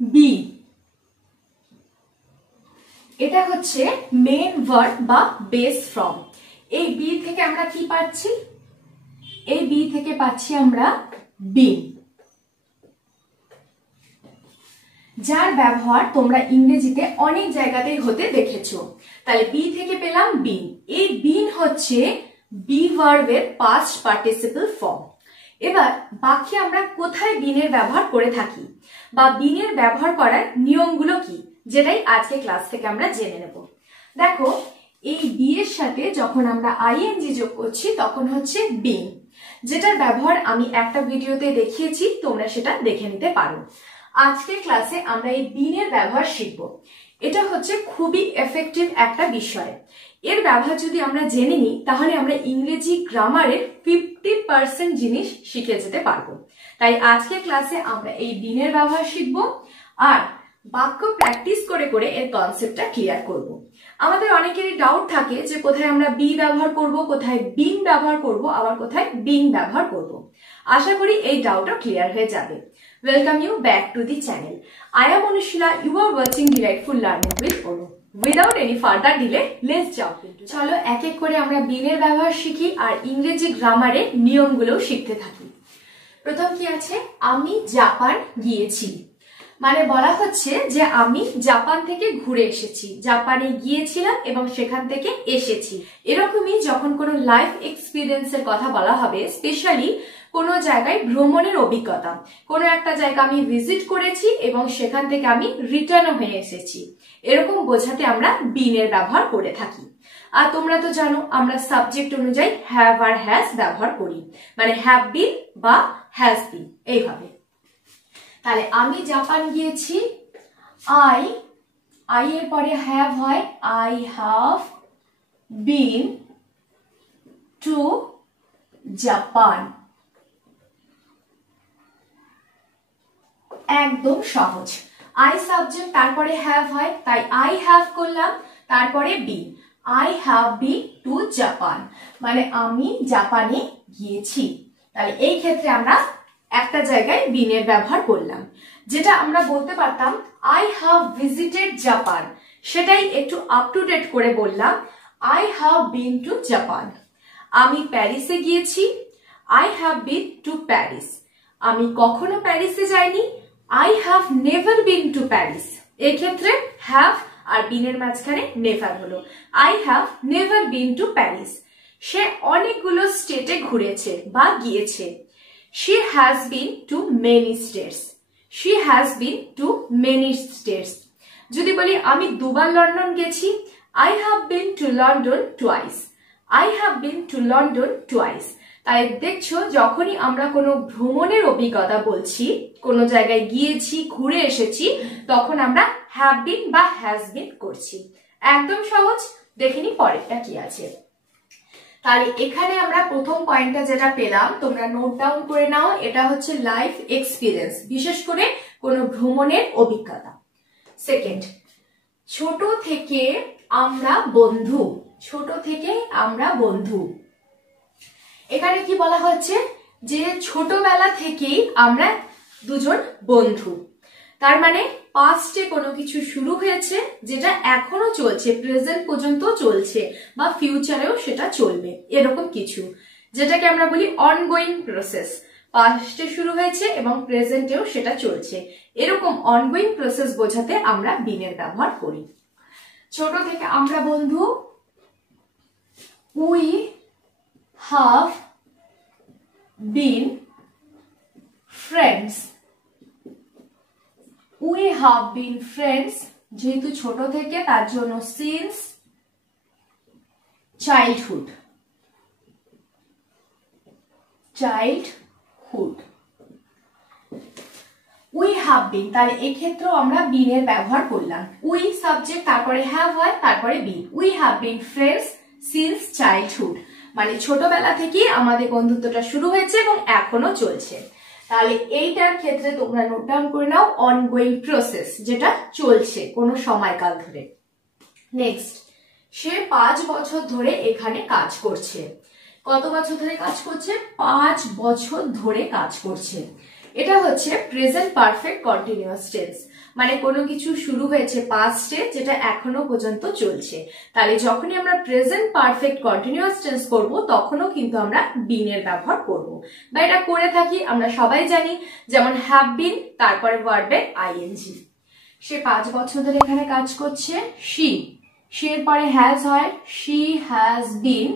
B, এটা হচ্ছে main verb বা বেস ফর্ম। এই বি থেকে আমরা কি পাচ্ছি? এই বি থেকে পাচ্ছি আমরা বিন, যার ব্যবহার তোমরা ইংরেজিতে অনেক জায়গাতেই হতে দেখেছো। তাহলে বি থেকে পেলাম বিন। এই বিন হচ্ছে বি ভার্বের পাস্ট পার্টিসিপল ফর্ম। এবার বাক্যে আমরা কোথায় বিনের ব্যবহার করে থাকি বা বিনের ব্যবহার করার নিয়মগুলো কি, যেটাই আজকে ক্লাস থেকে আমরা জেনে নেব। দেখো, এই বি এর সাথে যখন আমরা আইএনজি যোগ করছি তখন হচ্ছে বিন, যেটার ব্যবহার আমি একটা ভিডিওতে দেখিয়েছি, তোমরা সেটা দেখে নিতে পারো। আজকের ক্লাসে আমরা এই বিনের ব্যবহার শিখব। এটা হচ্ছে খুবই এফেক্টিভ একটা বিষয়। এর ব্যবহার যদি আমরা জেনে নিই তাহলে আমরা ইংরেজি গ্রামারের 50% জিনিস শিখে যেতে পারবো। তাই আজকের ক্লাসে আমরা এই বিনের ব্যবহার শিখব আর বাক্য প্র্যাকটিস করে করে এর কনসেপ্টটা ক্লিয়ার করব। আমাদের অনেকেরই ডাউট থাকে যে কোথায় আমরা বি ব্যবহার করব, কোথায় বিন ব্যবহার করব, আবার কোথায় বিন ব্যবহার করব। আশা করি এই ডাউটও ক্লিয়ার হয়ে যাবে। Welcome you back to the channel. I am Anushila. You are watching Delightful Learning with Onu. Without any further delay, let's jump into. চলো এক এক করে আমরা বিনের ব্যবহার শিখি আর ইংরেজি গ্রামারের নিয়মগুলো শিখতে থাকি। প্রথম কি আছে? আমি জাপান গিয়েছি। মানে বলা হচ্ছে যে আমি জাপান থেকে ঘুরে এসেছি, জাপানে গিয়েছিলাম এবং সেখান থেকে এসেছি। এরকমই যখন কোনো লাইফ এক্সপিরিয়েন্সের কথা বলা হবে, স্পেশালি কোনো জায়গায় ভ্রমণের অভিজ্ঞতা, কোনো একটা জায়গা আমি ভিজিট করেছি এবং সেখান থেকে আমি রিটার্ন হয়ে এসেছি, এরকম বোঝাতে আমরা বিনের ব্যবহার করে থাকি। আর তোমরা তো জানো আমরা সাবজেক্ট অনুযায়ী হ্যাভ আর হ্যাজ ব্যবহার করি, মানে হ্যাভ বিন বা হ্যাজ বিন এইভাবে। তাহলে আমি জাপান গিয়েছি, আই এর পরে হ্যাভ হয়, I have been to Japan. একদম সহজ। আই সাবজেক্ট, তারপরে হ্যাভ হয়, তাই আই হ্যাভ করলাম, তারপরে been, I have been to Japan, মানে আমি জাপানে গিয়েছি। তাহলে এই ক্ষেত্রে আমরা একটা জায়গায় বিনের ব্যবহার করলাম। যেটা আমরা বলতে পারতাম আই হ্যাভ ভিজিটেড জাপান, সেটাই একটু আপ টু ডেট করে বললাম, I have been to Japan. আমি প্যারিসে গিয়েছি, I have been to Paris. আমি কখনো প্যারিসে যাইনি, I have never been to Paris. এই ক্ষেত্রে have আর বিনের মাঝখানে never হলো, I have never been to Paris. সে অনেকগুলো স্টেটে ঘুরেছে বা গিয়েছে। She has been to many states. She has been to many states. যদি বলি আমি দুবার লন্ডন গেছি, I have been to London twice. I have been to London twice. তাই দেখছো যখনই আমরা কোনো ভ্রমণের অভিজ্ঞতা বলছি, কোনো জায়গায় গিয়েছি, ঘুরে এসেছি, তখন আমরা হ্যাভ বিন বা হ্যাজ বিন করছি। একদম সহজ। দেখিনি পরেরটা কি আছে। তাহলে এখানে আমরা প্রথম পয়েন্টটা যেটা পেলাম তোমরা নোট ডাউন করে নাও, এটা হচ্ছে লাইফ এক্সপিরিয়েন্স, বিশেষ করে কোনো ভ্রমণের অভিজ্ঞতা। সেকেন্ড, ছোট থেকে আমরা বন্ধু। ছোট থেকে আমরা বন্ধু। এখানে কি বলা হচ্ছে যে ছোটবেলা থেকেই আমরা দুজন বন্ধু। তার মানে পাস্টে কোনো কিছু শুরু হয়েছে যেটা এখনো চলছে, প্রেজেন্ট পর্যন্ত চলছে বা ফিউচারেও সেটা চলবে, এরকম কিছু, যেটাকে আমরা বলি অনগোয়িং প্রসেস। পাস্টে শুরু হয়েছে এবং প্রেজেন্টেও সেটা চলছে, এরকম অনগোয়িং প্রসেস বোঝাতে আমরা বিনের ব্যবহার করি। ছোট থেকে আমরা বন্ধু, we have been friends. We have been friends, যেহেতু ছোট থেকে তার জন্য since childhood. We have been, তাহলে এই ক্ষেত্রেও আমরা বিনের ব্যবহার করলাম। উই সাবজেক্ট, তারপরে হ্যাভ হয়, তারপরে বিন। We have been friends since childhood, মানে ছোটবেলা থেকে আমাদের বন্ধুত্বটা শুরু হয়েছে এবং এখনো চলছে। তাহলে এইটার ক্ষেত্রে তোমরা নোট ডাউন করে নাও অনগোয়িং প্রসেস, যেটা চলছে কোনো সময়কাল ধরে। নেক্সট, সে 5 বছর ধরে এখানে কাজ করছে। কত বছর ধরে কাজ করছে? 5 বছর ধরে কাজ করছে। এটা হচ্ছে প্রেজেন্ট পারফেক্ট কন্টিনিউয়াস টেন্স, মানে কোনো কিছু শুরু হয়েছে পাস্টে যেটা এখনো পর্যন্ত চলছে। তাহলে যখনই আমরা প্রেজেন্ট পারফেক্ট কন্টিনিউয়াস টেন্স করব তখনও কিন্তু আমরা বিন এর ব্যবহার করব, বা এটা করে থাকি আমরা সবাই জানি, যেমন হ্যাভ বিন তারপরে ভার্বের আইএনজি। সে 5 বছর ধরে এখানে কাজ করছে। শি, সি এর পরে হ্যাজ হয়, শি হ্যাজ বিন,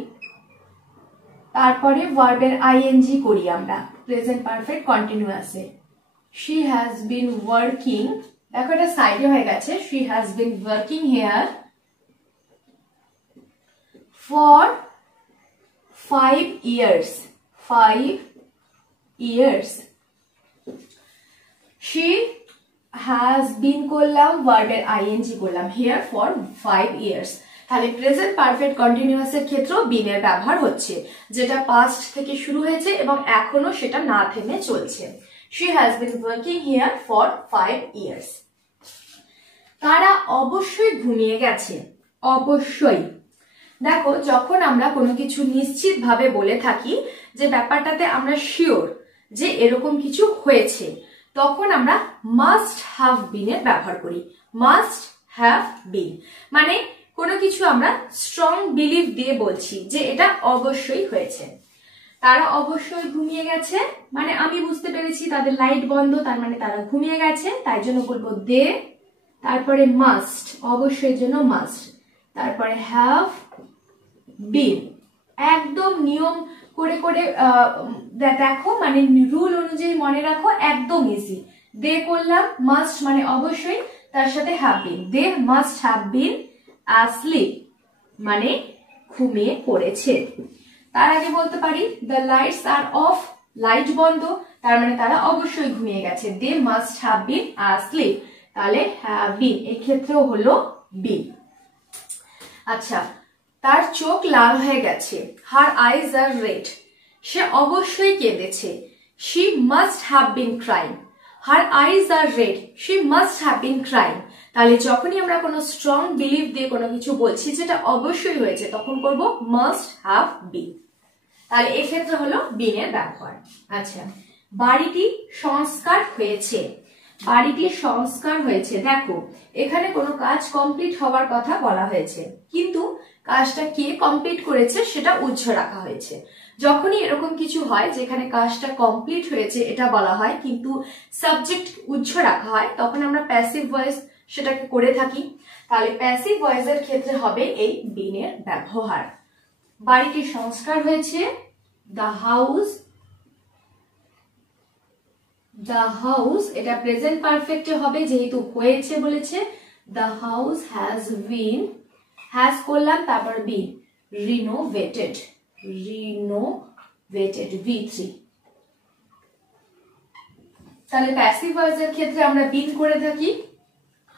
তারপরে ভার্বের আইএনজি করি আমরা প্রেজেন্ট পারফেক্ট কন্টিনিউয়াসে। শি হ্যাজ বিন ওয়ার্কিং, দেখো এটা সাইডে হয়ে গেছে, she has been working here for 5 years, 5 years. She has been করলাম, ভার্বের আইএনজি করলাম here for 5 years। তাহলে প্রেজেন্ট পারফেক্ট কন্টিনিউয়াস এর ক্ষেত্রেও বিন এর ব্যবহার হচ্ছে, যেটা পাস্ট থেকে শুরু হয়েছে এবং এখনো সেটা না থেমে চলছে। She has been working here for 5 years. তারা অবশ্যই ঘুমিয়ে গেছে, অবশ্যই। দেখো যখন আমরা কোনো কিছু নিশ্চিত ভাবে বলে থাকি যে ব্যাপারটাতে আমরা শিওর যে এরকম কিছু হয়েছে, তখন আমরা মাস্ট হ্যাভ বিন এর ব্যবহার করি। মাস্ট হ্যাভ বিন মানে কোনো কিছু আমরা স্ট্রং বিলিভ দিয়ে বলছি যে এটা অবশ্যই হয়েছে। তারা অবশ্যই ঘুমিয়ে গেছে মানে আমি বুঝতে পেরেছি তাদের লাইট বন্ধ, তার মানে তারা ঘুমিয়ে গেছে, তাই জন্য বলবো দে, তারপরে মাস্ট, অবশ্যই জন্য মাস্ট, তারপরে হ্যাভ বিন। একদম নিয়ম করে করে দেখো, মানে রুল অনুযায়ী মনে রাখো, একদম ইজি। দে করলাম, মাস্ট মানে অবশ্যই, তার সাথে have been, they must have been asleep মানে ঘুমিয়ে পড়েছে। তার আগে বলতে পারি the lights are off, light বন্ধ, তার মানে তারা অবশ্যই ঘুমিয়ে গেছে, they must have been asleep, তাহলে have been এই ক্ষেত্রেও হলো been। আচ্ছা, তার চোখ লাল হয়ে গেছে, her eyes are red, সে অবশ্যই কেঁদেছে, she must have been crying, her eyes are red, she must have been crying। তাহলে যখনই আমরা কোনো স্ট্রং বিলিভ দিয়ে কোনো কিছু বলছি যেটা অবশ্যই হয়েছে তখন করব মাস্ট হ্যাভ বিন। তাহলে এই ক্ষেত্রে হলো বিন এর ব্যবহার। আচ্ছা, বাড়িটি সংস্কার হয়েছে, বাড়িটি সংস্কার হয়েছে। দেখো এখানে কোনো কাজ কমপ্লিট হওয়ার কথা বলা হয়েছে, কিন্তু কাজটা কে কমপ্লিট করেছে সেটা উজ্জ রাখা হয়েছে। যখনই এরকম কিছু হয় যেখানে কাজটা কমপ্লিট হয়েছে এটা বলা হয় কিন্তু সাবজেক্ট উজ্জ রাখা হয়, তখন আমরা প্যাসিভ ভয়েস সেটাকে করে থাকি। তাহলে প্যাসিভ ভয়েসের ক্ষেত্রে হবে এই বিন এর ব্যবহার। বাড়িটি সংস্কার হয়েছে, দ্য হাউস, দ্য হাউস এটা প্রেজেন্ট পারফেক্টে হবে যেহেতু হয়েছে বলেছে, the house has been, has করলাম তারপর বিন, রিনোভেটেড, রিনোভেটেড V3। তাহলে প্যাসিভ ভয়েসের ক্ষেত্রে আমরা বিন করে থাকি,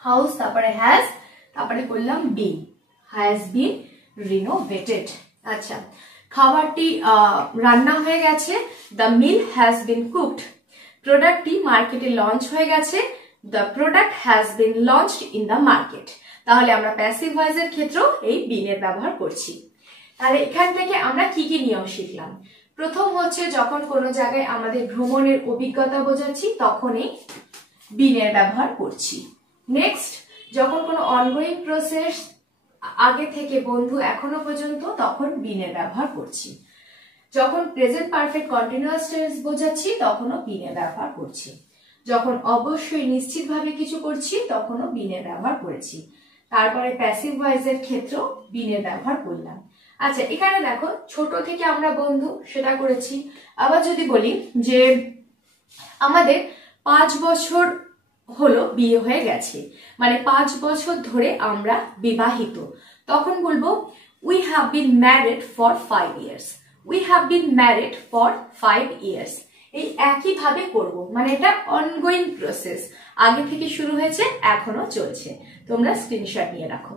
হাউস তারপরে হ্যাজ, তারপরে করলাম বিন, হ্যাজ বিন রিনোভেটেড। আচ্ছা, খাবারটি রান্না হয়ে গেছে, the meal has been cooked, প্রোডাক্টটি মার্কেটে লঞ্চ হয়ে গেছে, the product has been launched in the market. তাহলে আমরা প্যাসিভ ভয়েসের ক্ষেত্রেও এই বিন এর ব্যবহার করছি। তাহলে এখান থেকে আমরা কি কি নিয়ম শিখলাম? প্রথম হচ্ছে যখন কোনো জায়গায় আমাদের ভ্রমণের অভিজ্ঞতা বোঝাচ্ছি তখনই বিন এর ব্যবহার করছি। নেক্সট, যখন কোনো অনগোয়িং প্রসেস আগে থেকে বন্ধু এখনো পর্যন্ত তখন বিন এর ব্যবহার করছি। যখন প্রেজেন্ট পারফেক্ট কন্টিনিউয়াস টেন্স বোঝাচ্ছি তখনও বিন এর ব্যবহার করছি। যখন অবশ্যই নিশ্চিতভাবে কিছু করছি তখনও বিন এর ব্যবহার করেছি। তারপরে প্যাসিভ ভয়েসের ক্ষেত্রেও বিন এর ব্যবহার করলাম। আচ্ছা, এখানে দেখো ছোট থেকে আমরা বন্ধু সেটা করেছি। আবার যদি বলি যে আমাদের 5 বছর হলো বিয়ে হয়ে গেছে, মানে 5 বছর ধরে আমরা বিবাহিত, তখন বলবো we have been married for 5 years, we have been married for 5 years। এই একই ভাবে করব, মানে এটা অনগোয়িং প্রসেস, আগে থেকে শুরু হয়েছে এখনো চলছে। তোমরা স্ক্রিনশট নিয়ে রাখো।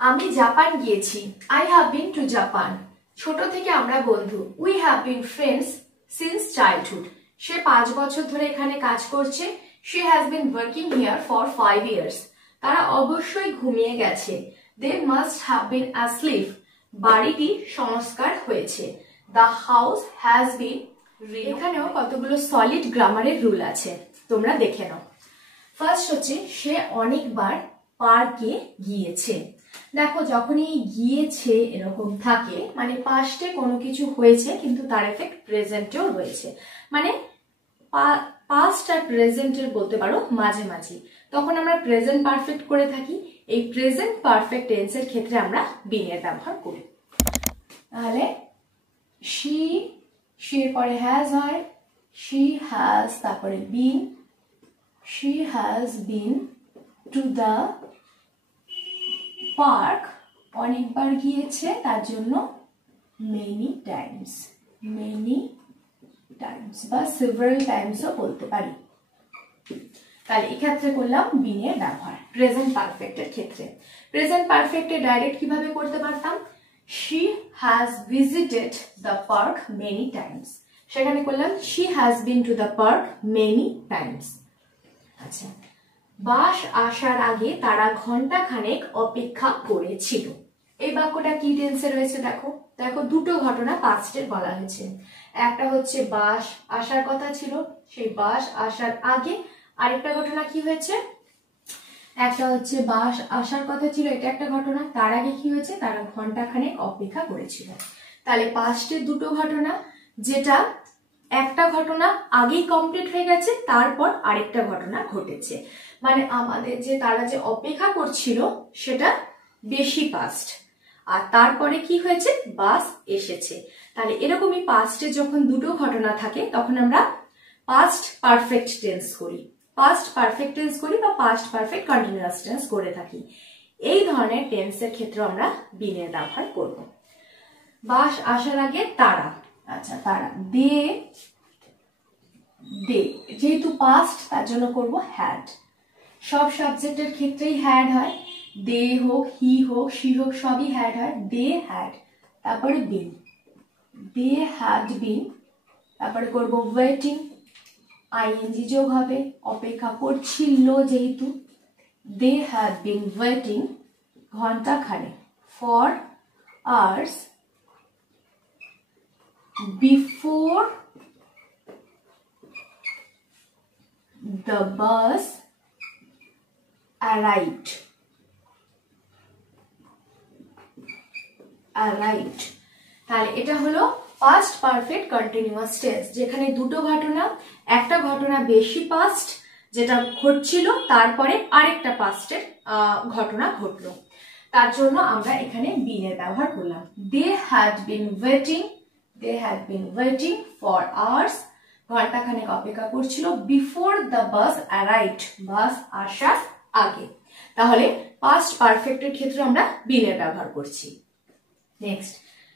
আমি জাপান গিয়েছি, I have been to Japan. ছোট থেকে আমরা বন্ধু, we have been friends since childhood. সে 5 বছর ধরে এখানে কাজ করছে, she has been working here for 5 years। তারা অবশ্যই ঘুমিয়ে গেছে, they must have been asleep, বাড়িটি সংস্কার হয়েছে। দ্য হাউস হ্যাজ বিন, এখানেও কতগুলো সলিড গ্রামারের রুল আছে, তোমরা দেখে নাও। ফার্স্ট হচ্ছে সে অনেকবার পার্কে গিয়েছে। দেখো যখনই গিয়েছে এরকম থাকে মানে পাস্টে কোনো কিছু হয়েছে কিন্তু তার এফেক্ট প্রেজেন্টেও রয়েছে, মানে পাস্ট আর প্রেজেন্টের বলতে পারো মাঝে, তখন আমরা প্রেজেন্ট পারফেক্ট করে থাকি। এই প্রেজেন্ট পারফেক্ট টেন্সের ক্ষেত্রে আমরা বিন এর ব্যবহার করি। তাহলে she এর পরে হ্যাজ হয়, she has, তারপরে been, she has been to the park, অনেকবার গিয়েছে তার জন্য many times বা several times ও বলতে পারি। তাহলে এক্ষেত্রে করলাম been এর ব্যবহার প্রেজেন্ট পারফেক্টের ক্ষেত্রে। প্রেজেন্ট পারফেক্টে ডাইরেক্ট কিভাবে করতে পারতাম, she has visited the park many times, সেখানে করলাম she has been to the park many times। আচ্ছা, বাস আসার আগে তারা ঘন্টা খানেক অপেক্ষা করেছিল। এই বাক্যটা কি টেন্সে রয়েছে দেখো, দেখো দুটো ঘটনা পাস্টের বলা হয়েছে। একটা হচ্ছে বাস আসার কথা ছিল, সেই বাস আসার আগে। আরেকটা ঘটনা কি হয়েছে, একটা হচ্ছে বাস আসার কথা ছিল, এটা একটা ঘটনা, তার আগে কি হয়েছে, তারা ঘন্টা খানেক অপেক্ষা করেছিল। তাহলে পাস্টের দুটো ঘটনা, যেটা একটা ঘটনা আগেই কমপ্লিট হয়ে গেছে, তারপর আরেকটা ঘটনা ঘটেছে, মানে আমাদের যে তারা যে অপেক্ষা করছিল সেটা বেশি পাস্ট, আর তারপরে কি হয়েছে, বাস এসেছে। তাহলে এরকমই পাস্টে যখন দুটো ঘটনা থাকে তখন আমরা পাস্ট পারফেক্ট টেন্স করি, পাস্ট পারফেক্ট টেন্স করি বা পাস্ট পারফেক্ট কন্টিনিউয়াস টেন্স করে থাকি। এই ধরনের টেন্সের ক্ষেত্রে আমরা বিন এর ব্যবহার করব। বাস আসার আগে তারা, আচ্ছা তারা, দে, যেহেতু পাস্ট তার জন্য করব হ্যাড। সব সাবজেক্টের ক্ষেত্রেই হ্যাড হয়, দে হোক, হি হোক, শি হোক, সবই হ্যাড হয়। দে হ্যাড, তারপরে বিন, দে হ্যাড বিন, তারপরে করব ওয়েটিং, আইএনজি যোগ হবে, অপেক্ষা করছিল যেহেতু, দে হ্যাড বিন ওয়েটিং ঘন্টা খানেক, for hours, before the bus arrived, তাহলে এটা হলো পাস্ট পারফেক্ট কন্টিনিউয়াস টেন্স, যেখানে দুটো ঘটনা, একটা ঘটনা বেশি পাস্ট যেটা ঘটছিল, তারপরে আরেকটা পাস্টের ঘটনা ঘটলো, তার জন্য আমরা এখানে বিন এর ব্যবহার করলাম। They had been waiting for hours, ঘন্টা খানেক অপেক্ষা করছিল, before the bus arrived, bus আসার আগে। তাহলে পাস্ট পারফেক্টের ক্ষেত্রে আমরা বিন এর ব্যবহার করছি। নেক্সট,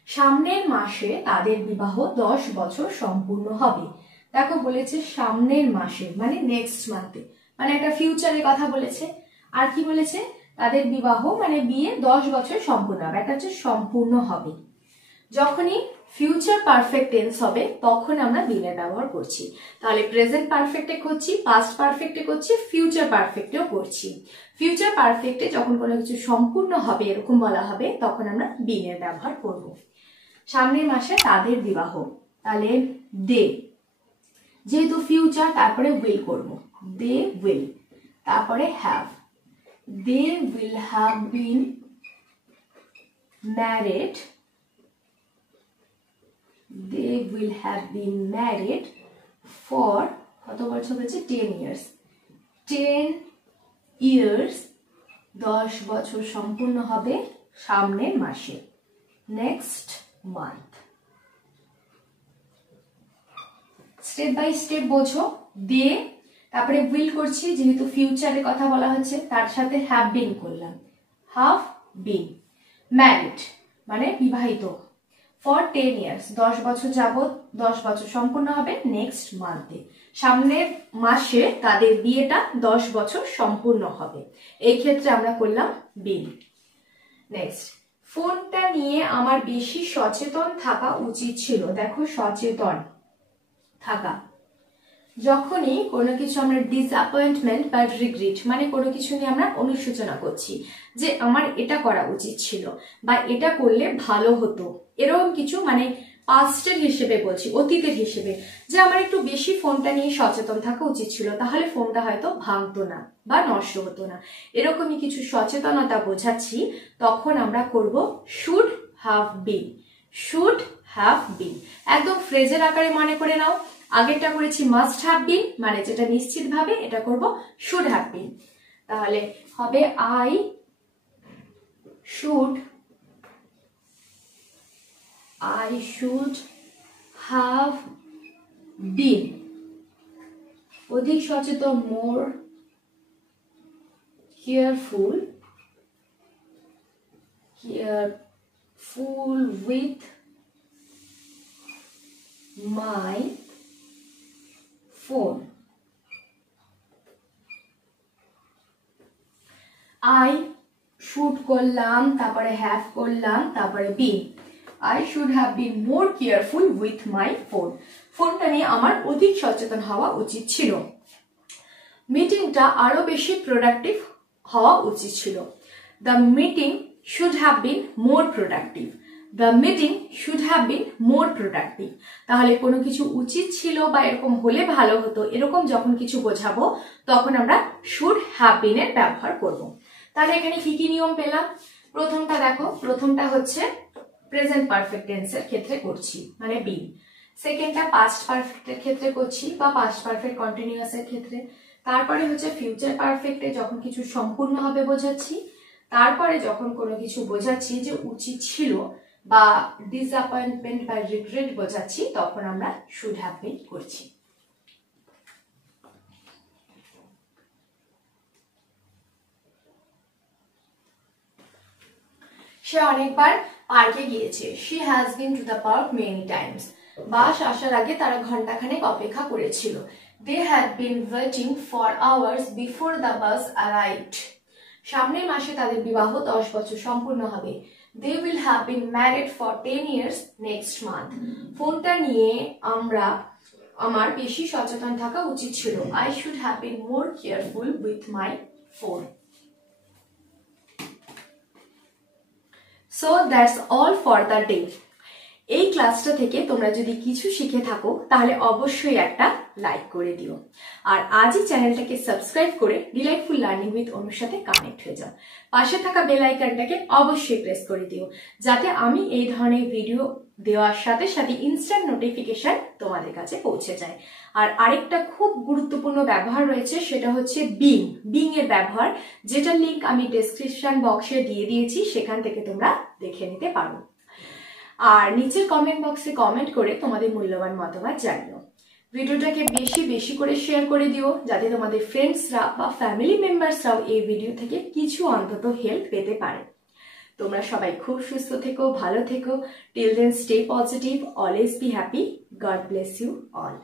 সামনের মাসে তাদের বিবাহ 10 বছর সম্পূর্ণ হবে। দেখো বলেছে সামনের মাসে, মানে নেক্সট মান্থে, মানে একটা ফিউচারের কথা বলেছে। আর কি বলেছে, তাদের বিবাহ মানে বিয়ে 10 বছর সম্পূর্ণ হবে, একটা হচ্ছে সম্পূর্ণ হবে। যখনই ফিউচার পারফেক্ট টেন্স হবে তখন আমরা বিন এর ব্যবহার করছি। তাহলে প্রেজেন্ট পারফেক্টে করছি, পাস্ট পারফেক্টে করছি, ফিউচার পারফেক্টেও করছি। ফিউচার পারফেক্টে যখন কোনো কিছু সম্পূর্ণ হবে এরকম বলা হবে তখন আমরা বিন এর ব্যবহার করব। সামনের মাসে তাদের বিবাহ, তাহলে দে, যেহেতু ফিউচার তারপরে উইল করব, দে উইল, তারপরে have, they will have been married, they will have been married for কত বছর হচ্ছে 10 years, 10 years, 10 বছর সম্পূর্ণ হবে সামনের মাসে, next month. Step by step বোঝো। দে, তারপরে উইল করছি, যেহেতু ফিউচারের কথা বলা হচ্ছে, তার সাথে হ্যাভ বিন করলাম, হ্যাভ বিন, ম্যারিড মানে বিবাহিত, ফর 10 years 10 বছর যাবত, 10 বছর সম্পূর্ণ হবে নেক্সট মান্থে, সামনের মাসে তাদের বিয়েটা 10 বছর সম্পূর্ণ হবে, এই ক্ষেত্রে আমরা করলাম বিন। নেক্সট, ফোনটা নিয়ে আমার বেশি সচেতন থাকা উচিত ছিল। দেখো সচেতন থাকা, যখনই কোনো কিছু আমরা ডিসঅ্যাপয়েন্টমেন্ট বা রিগ্রেট মানে কোনো কিছু নিয়ে আমরা অনুশোচনা করছি যে আমার এটা করা উচিত ছিল বা এটা করলে ভালো হতো, এরকম কিছু মানে পাস্টের হিসেবে বলছি, অতীতের হিসেবে, যে আমার একটু বেশি ফোনটা নিয়ে সচেতন থাকা উচিত ছিল, তাহলে ফোনটা হয়তো ভাঙতো না বা নষ্ট হতো না, এরকমই কিছু সচেতনতা বোঝাচ্ছি, তখন আমরা করব should have bin. Should have বিন একদম ফ্রেজের আকারে মনে করে নাও। আগেরটা করেছি মাস্ট হ্যাভ বিন মানে যেটা নিশ্চিত ভাবে, এটা করব শুড হ্যাভ বিন। তাহলে হবে আই শুড হ্যাভ বিন অধিক সচেতন, more careful with my phone. I should করলাম, তারপরে হ্যাভ করলাম, তারপরে been. I should have been more careful with my phone. ফোনটা নিয়ে আমার অধিক সচেতন হওয়া উচিত ছিল। মিটিংটা আরো বেশি প্রোডাক্টিভ হওয়া উচিত ছিল। The meeting should have been more productive. The meeting should have been more productive. তাহলে কোনো কিছু উচিত ছিল বা এরকম হলে ভালো হতো, এরকম যখন কিছু বোঝাবো তখন আমরা শুড হ্যাভ বিন এর ব্যবহার করব। তাহলে এখানে কি কি নিয়ম পেলাম? প্রথমটা দেখো, প্রথমটা হচ্ছে প্রেজেন্ট পারফেক্ট টেন্সের ক্ষেত্রে করছি মানে বিন। সেকেন্ডটা পাস্ট পারফেক্টের ক্ষেত্রে করছি বা পাস্ট পারফেক্ট কন্টিনিউয়াস এর ক্ষেত্রে। তারপরে হচ্ছে ফিউচার পারফেক্টে যখন কিছু সম্পূর্ণ হবে বোঝাচ্ছি। তারপরে যখন কোনো কিছু বোঝাচ্ছি যে উচিত ছিল বা ডিসঅ্যাপয়েন্টমেন্ট বা রিগ্রেট বোঝাচ্ছি, তখন আমরা শুড হ্যাভ বিন করছি। সে অনেকবার পার্কে গিয়েছে। She has been to the park many times. Bus আসার আগে তারা ঘন্টাখানেক অপেক্ষা করেছিল। They had been waiting for hours before the bus arrived. সামনের মাসে তাদের বিবাহ 10 বছর সম্পূর্ণ হবে। They will have been married for 10 years next month. ফোনটা নিয়ে আমার বেশি সচেতন থাকা উচিত ছিল। I should have been more careful with my phone. So that's all for the day. এই ক্লাসটা থেকে তোমরা যদি কিছু শিখে থাকো তাহলে অবশ্যই একটা লাইক করে দিও, আর আজই চ্যানেলটাকে সাবস্ক্রাইব করে ডিলাইটফুল লার্নিং উইথ অনুর সাথে কানেক্ট হয়ে যাও। পাশে থাকা বেল আইকনটাকে অবশ্যই প্রেস করে দিও, যাতে আমি এই ধরনের ভিডিও দেওয়ার সাথে সাথে ইনস্ট্যান্ট নোটিফিকেশন তোমাদের কাছে পৌঁছে যায়। আর আরেকটা খুব গুরুত্বপূর্ণ ব্যবহার রয়েছে, সেটা হচ্ছে বিং এর ব্যবহার, যেটা লিংক আমি ডেসক্রিপশন বক্সে দিয়ে দিয়েছি, সেখান থেকে তোমরা দেখে নিতে পারো। আর নিচের কমেন্ট বক্সে কমেন্ট করে তোমাদের মূল্যবান মতামত জানিও। ভিডিওটাকে বেশি বেশি করে শেয়ার করে দিও, যাতে তোমাদের ফ্রেন্ডসরা বা ফ্যামিলি মেম্বার্সরাও এই ভিডিও থেকে কিছু অন্তত হেল্প পেতে পারে। তোমরা সবাই খুব সুস্থ থেকো, ভালো থেকো। Till then stay positive, always be happy. God bless you all.